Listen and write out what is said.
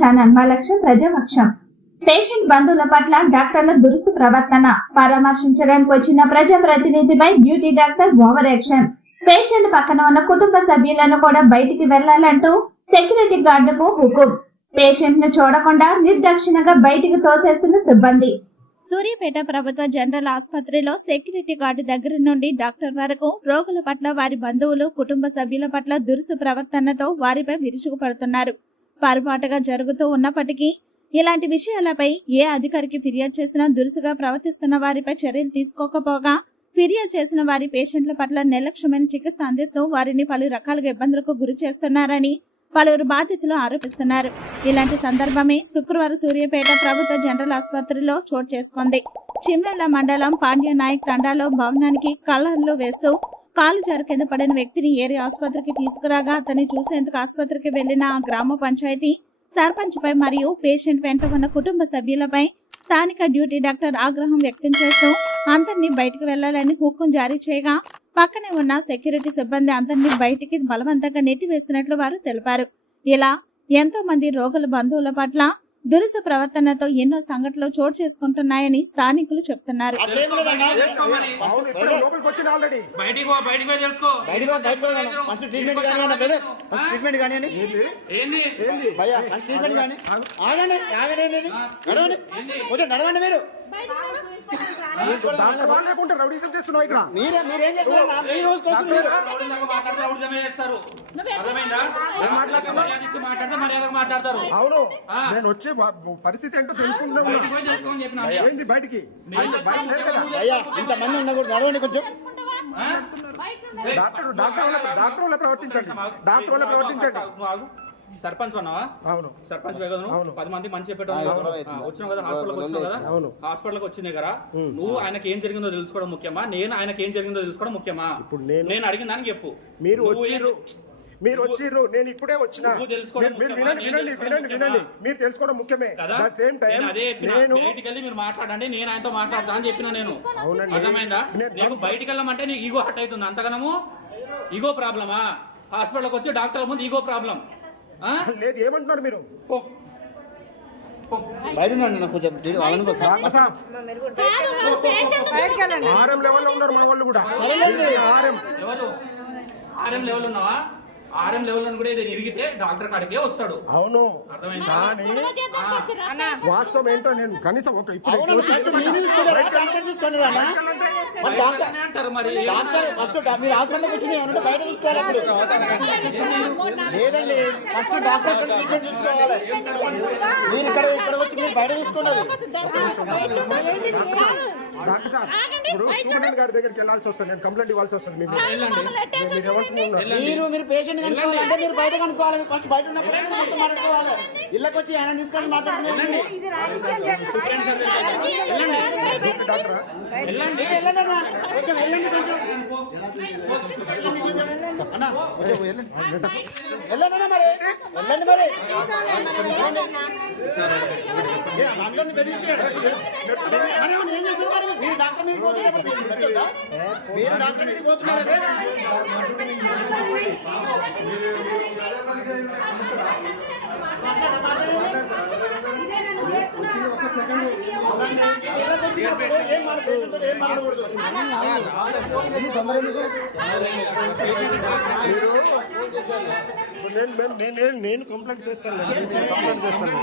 Channel మా లక్ష్యం ప్రజాపక్షం. Patient బంధువుల పట్ల డాక్టర్ల దురుసు ప్రవర్తన. పరామర్శించడానికి వచ్చిన ప్రజా ప్రతినిధిపై duty doctor over action patient పక్కన ఉన్న కుటుంబ సభ్యులను కూడా బయటికి వెళ్ళాలంటూ సెక్యూరిటీ గార్డుకు హుకుం. పేషెంట్ను చూడకుండా నిర్దక్షిణగా బయటికి తోసేస్తున్న సిబ్బంది. సూర్యపేట ప్రభుత్వ జనరల్ ఆసుపత్రిలో సెక్యూరిటీ గార్డు దగ్గర నుండి డాక్టర్ వరకు రోగుల పట్ల వారి బంధువులు కుటుంబ సభ్యుల పట్ల దురుసు ప్రవర్తనతో వారిపై విరుచుకుపడుతున్నారు. పొరపాటుగా జరుగుతూ ఉన్నప్పటికీ ఇలాంటి విషయాలపై ఏ అధికారికి ఫిర్యాదు చేసినా దురుసుగా ప్రవర్తిస్తున్న వారిపై చర్యలు తీసుకోకపోగా ఫిర్యాదు చేసిన వారి పేషెంట్ల పట్ల నిర్లక్ష్యమైన చికిత్స అందిస్తూ వారిని పలు రకాలుగా ఇబ్బందులకు గురి చేస్తున్నారని పలువురు బాధితులు ఆరోపిస్తున్నారు. ఇలాంటి సందర్భమే శుక్రవారం సూర్యాపేట ప్రభుత్వ జనరల్ ఆసుపత్రిలో చోటు చేసుకుంది. చిమ్మెర్ల మండలం పాండ్య నాయక్ తండాలో భవనానికి కలర్లు వేస్తూ కాలు జారి కింద పడిన వ్యక్తిని ఏరియా ఆసుపత్రికి తీసుకురాగా అతన్ని చూసేందుకు ఆసుపత్రికి వెళ్ళిన ఆ గ్రామ పంచాయతీ సర్పంచ్పై మరియు పేషెంట్ వెంట ఉన్న కుటుంబ సభ్యులపై స్థానిక డ్యూటీ డాక్టర్ ఆగ్రహం వ్యక్తం చేస్తూ అందరినీ బయటికి వెళ్ళాలని హుకుం జారీ చేయగా పక్కనే ఉన్న సెక్యూరిటీ సిబ్బంది అందరినీ బయటికి బలవంతంగా నెట్టివేసినట్లు వారు తెలిపారు. ఇలా ఎంతో మంది రోగుల బంధువుల పట్ల దురుసు ప్రవర్తనతో ఎన్నో సంఘటనలు చోటు చేసుకుంటున్నాయని స్థానికులు చెప్తున్నారు. ఆగండి ఆగండి నడవండి. మీరు. డాక్టర్ వాళ్ళు లేకుంటే రౌడీజం చేస్తున్నావు ఇక్కడ? మీరే మీరేం చేస్తున్నారు? మీ రోజు కోసం మీరు రౌడీలాగా మాట్లాడితే రౌడీజమే చేస్తారు. అర్థమైందా? మర్యాద ఇచ్చి మాట్లాడితే మర్యాదగా మాట్లాడతారు. అవును. నేను వచ్చి పరిస్థితి ఏంటో తెలుసుకుంటున్నా ఏంది బయటికి? బయట కదా. అయ్యా ఇంత మంది ఉన్నప్పుడు నడవండి కొంచెం. డాక్టర్ డాక్టర్ వాళ్ళ డాక్టర్ వాళ్ళ ప్రవర్తించండి. డాక్టర్ వాళ్ళ ప్రవర్తించండి. సర్పంచ్ ఉన్నావా అవును. సర్పంచ్ అవును. పది మంది మంచి వచ్చినావు కదా హాస్పిటల్కి వచ్చినావు కదా. అవును. హాస్పిటల్కి వచ్చినాయి కదా. నువ్వు ఆయనకి ఏం జరిగిందో తెలుసుకోవడం ముఖ్యమా? నేను ఆయనకి ఏం జరిగిందో తెలుసుకోవడం ముఖ్యమా? ఇప్పుడు నేను- నేను అడిగిన దానికి చెప్పు. మీరు వచ్చిర్రు. మీరు వచ్చిర్రు. నేను ఇప్పుడే వచ్చిన. మీరు? వినండి వినండి తెలుసుకోవడం వినండి. ముఖ్యమా? వినండి మీరు తెలుసుకోవడం ముఖ్యమే. దట్ సేమ్ టైం నేను మీరు మాట్లాడండి. నేను ఆయనతో మాట్లాడతా అని చెప్పిన నేను. అర్థమైందా? నేను- నీకు బయటికి వెళ్ళమంటే నీకు ఈగో హట్ అవుతుంది. అంతగనము? ఈగో ప్రాబ్లమా హాస్పిటల్కి వచ్చి డాక్టర్ ముందు ఈగో ప్రాబ్లం లేదు ఏమంటున్నారు మీరు? బయట అన్న కొంచెం ఆర్ఎం లెవెల్లో ఉన్నారు మా వాళ్ళు కూడా. ఆర్ఎం. ఎవరు? ఆర్ఎం లెవెల్ ఉన్నావా? ఆర్ఎం లెవెల్ కూడా ఇరిగితే డాక్టర్ కాడికే వస్తాడు అవును అర్థమైందా? కానీ వాస్తవం ఏంటో నేను కనీసం ఒక అంటారు మరి డాక్టర్ ఫస్ట్ మీరు హాస్పిటల్కి వచ్చి ఏమంటే బయట తీసుకోవాలి లేదండి ఫస్ట్ డాక్టర్ ఇక్కడ ట్రీట్మెంట్ తీసుకోవాలి మీరు ఇక్కడ ఇక్కడ వచ్చి మీరు బయట తీసుకున్నది డాక్టర్ సాబ్ ఇప్పుడు సూపరింటెండెంట్ గారి దగ్గరికి వెళ్ళాల్సి వస్తుంది నేను కంప్లైంట్ ఇవ్వాల్సి వస్తుంది మీకు మీరు ఏమనుకుంటున్నారు మీరు మీరు పేషెంట్ కనుక్కోవాలంటే మీరు బయట కనుక్కోవాలి ఫస్ట్ బయట ఉన్నప్పుడు మీరు మొత్తం మాట్లాడుకోవాలి ఇళ్ళకి వచ్చి ఆయన తీసుకొని దగ్గరికి వెళ్ళండి. డాక్టరా వెళ్ళండి మీరు వెళ్ళండి అన్న కొంచెం వెళ్ళండి కొంచెం అన్న కొంచెం వెళ్ళండి వెళ్ళండి అన్న మరి వెళ్ళండి మరి ఏ, అందరిని బెదిరించాడు మరి ఏమన్నా ఏం డాక్టర్ మీదకి పోతున్నప్పుడు మీరు వచ్చొద్దా? మీరు డాక్టర్ మీదకి పోతున్నారంటే ఇళ్ళకి వచ్చినప్పుడు ఏం ఏం మాట్లాడకూడదు నేను నేను- నేను కంప్లైంట్ చేస్తాను. కంప్లైంట్ చేస్తాను.